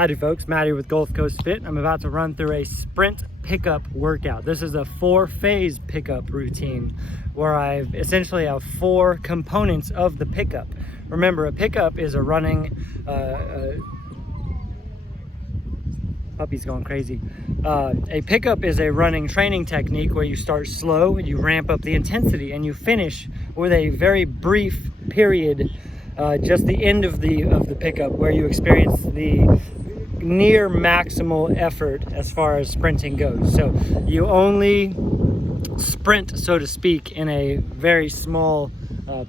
Howdy folks, Matty with Gulf Coast Fit. I'm about to run through a sprint pickup workout. This is a 4-phase pickup routine where I essentially have 4 components of the pickup. Remember, a pickup is a running, puppy's going crazy. A pickup is a running training technique where you start slow, you ramp up the intensity, and you finish with a very brief period, just the end of the pickup, where you experience the near maximal effort as far as sprinting goes. So you only sprint, so to speak, in a very small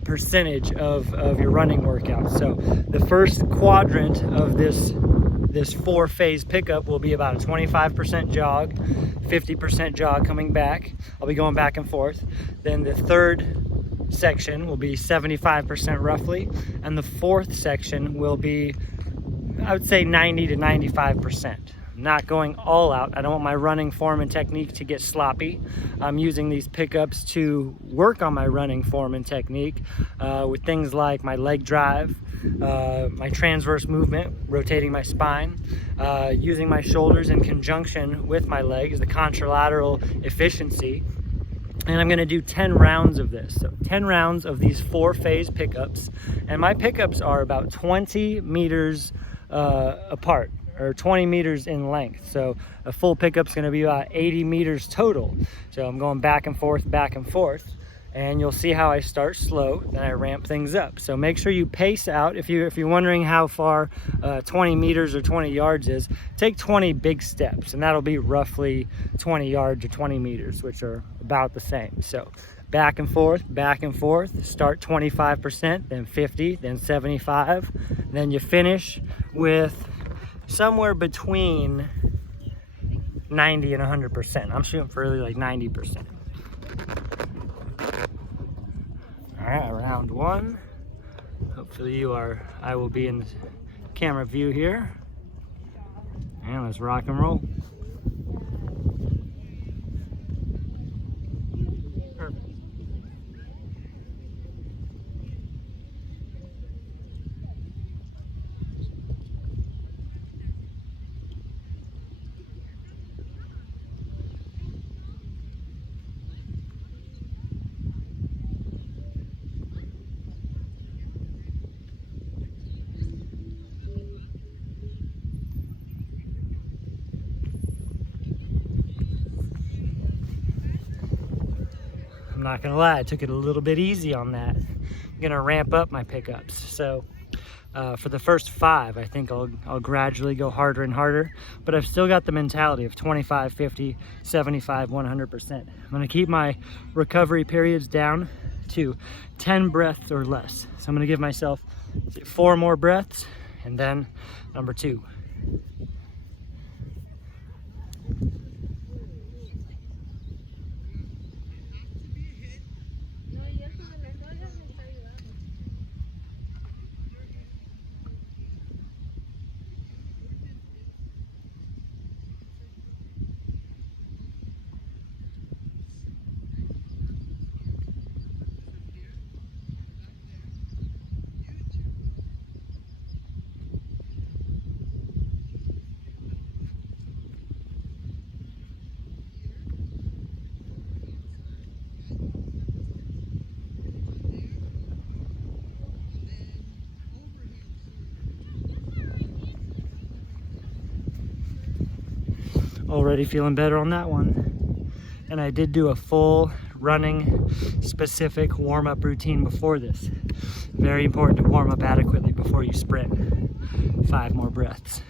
percentage of your running workout. So the first quadrant of this 4-phase pickup will be about a 25% jog, 50% jog coming back. I'll be going back and forth. Then the third section will be 75% roughly, and the fourth section will be, I would say, 90 to 95%. I'm not going all out. I don't want my running form and technique to get sloppy. I'm using these pickups to work on my running form and technique with things like my leg drive, my transverse movement, rotating my spine, using my shoulders in conjunction with my legs, the contralateral efficiency. And I'm gonna do 10 rounds of this. So 10 rounds of these 4-phase pickups. And my pickups are about 20 meters apart, or 20 meters in length. So a full pickup's gonna be about 80 meters total. So I'm going back and forth, and you'll see how I start slow, then I ramp things up. So make sure you pace out. If you're wondering how far 20 meters or 20 yards is, take 20 big steps, and that'll be roughly 20 yards or 20 meters, which are about the same. So back and forth, start 25%, then 50, then 75, then you finish with somewhere between 90 and 100%. I'm shooting for really like 90%. All right, round 1. Hopefully I will be in the camera view here. And let's rock and roll. Perfect. I'm not gonna lie, I took it a little bit easy on that. I'm gonna ramp up my pickups. So for the first 5, I think I'll gradually go harder and harder, but I've still got the mentality of 25, 50, 75, 100%. I'm gonna keep my recovery periods down to 10 breaths or less. So I'm gonna give myself 4 more breaths, and then number 2. Already feeling better on that one. And I did do a full running specific warm-up routine before this. Very important to warm up adequately before you sprint. 5 more breaths.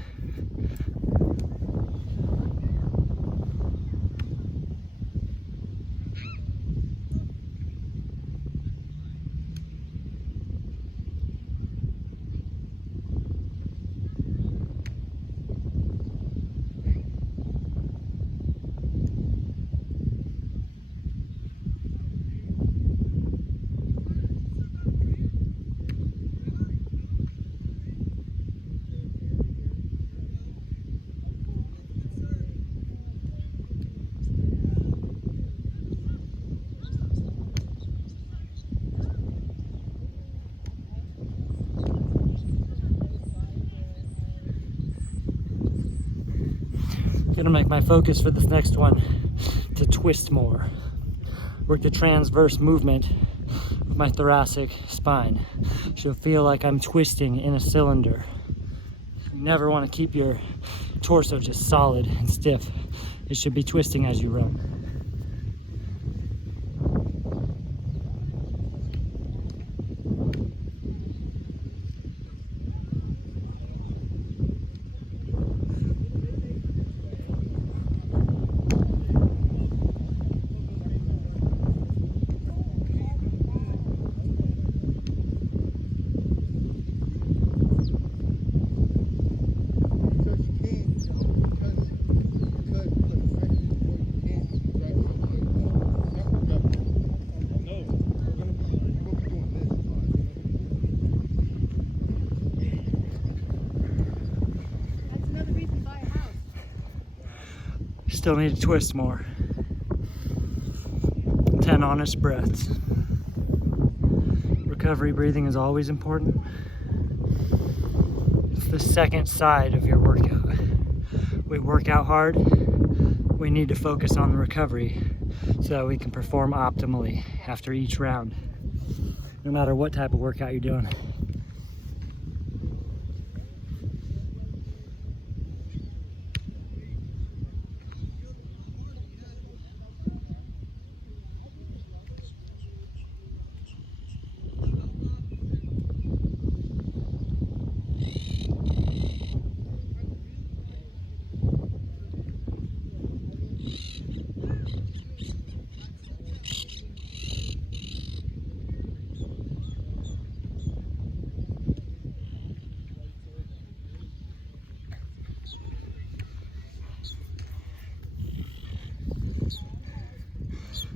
Gonna make my focus for this next one to twist more. Work the transverse movement of my thoracic spine. Should feel like I'm twisting in a cylinder. You never want to keep your torso just solid and stiff. It should be twisting as you run. Still need to twist more. 10 honest breaths. Recovery breathing is always important. It's the second side of your workout. We work out hard, we need to focus on the recovery so that we can perform optimally after each round, no matter what type of workout you're doing.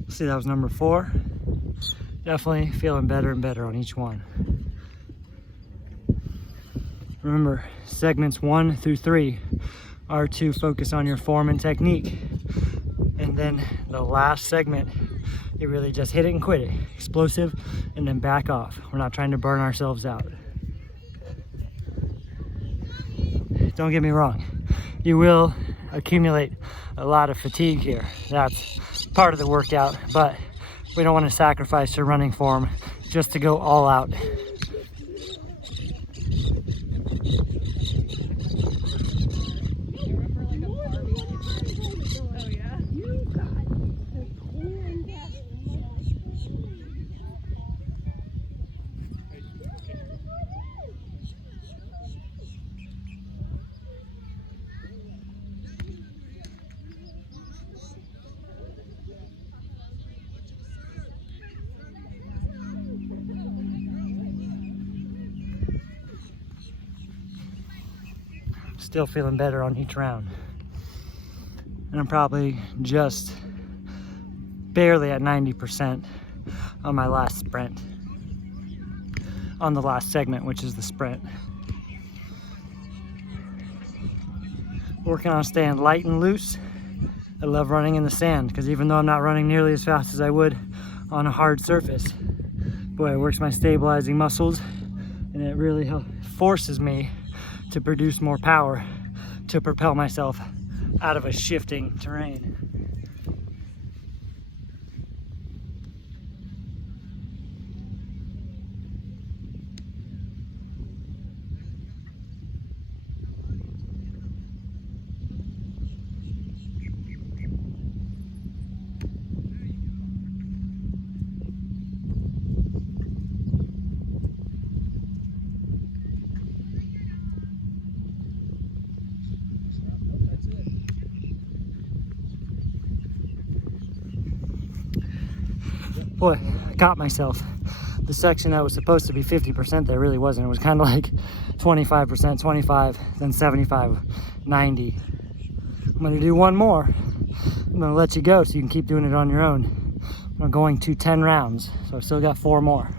See, that was number 4. Definitely feeling better and better on each one. Remember, segments 1 through 3 are to focus on your form and technique. And then the last segment, you really just hit it and quit it. Explosive, and then back off. We're not trying to burn ourselves out. Don't get me wrong, you will accumulate a lot of fatigue here. That's part of the workout, but we don't want to sacrifice your running form just to go all out. Still feeling better on each round. And I'm probably just barely at 90% on my last sprint. On the last segment, which is the sprint. Working on staying light and loose. I love running in the sand because even though I'm not running nearly as fast as I would on a hard surface, boy, it works my stabilizing muscles and it really forces me to produce more power to propel myself out of a shifting terrain. Boy, I caught myself. The section that was supposed to be 50% there really wasn't. It was kind of like 25%, 25, then 75, 90. I'm gonna do one more. I'm gonna let you go so you can keep doing it on your own. I'm going to 10 rounds, so I've still got 4 more.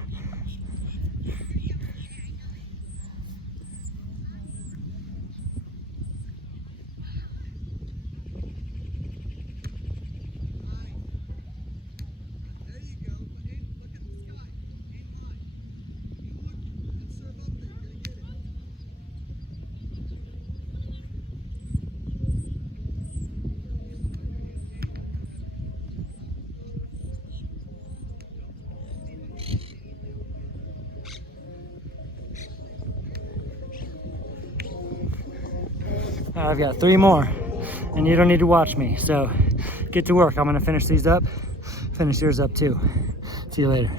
I've got 3 more, and you don't need to watch me. So get to work. I'm gonna finish these up, finish yours up too. See you later.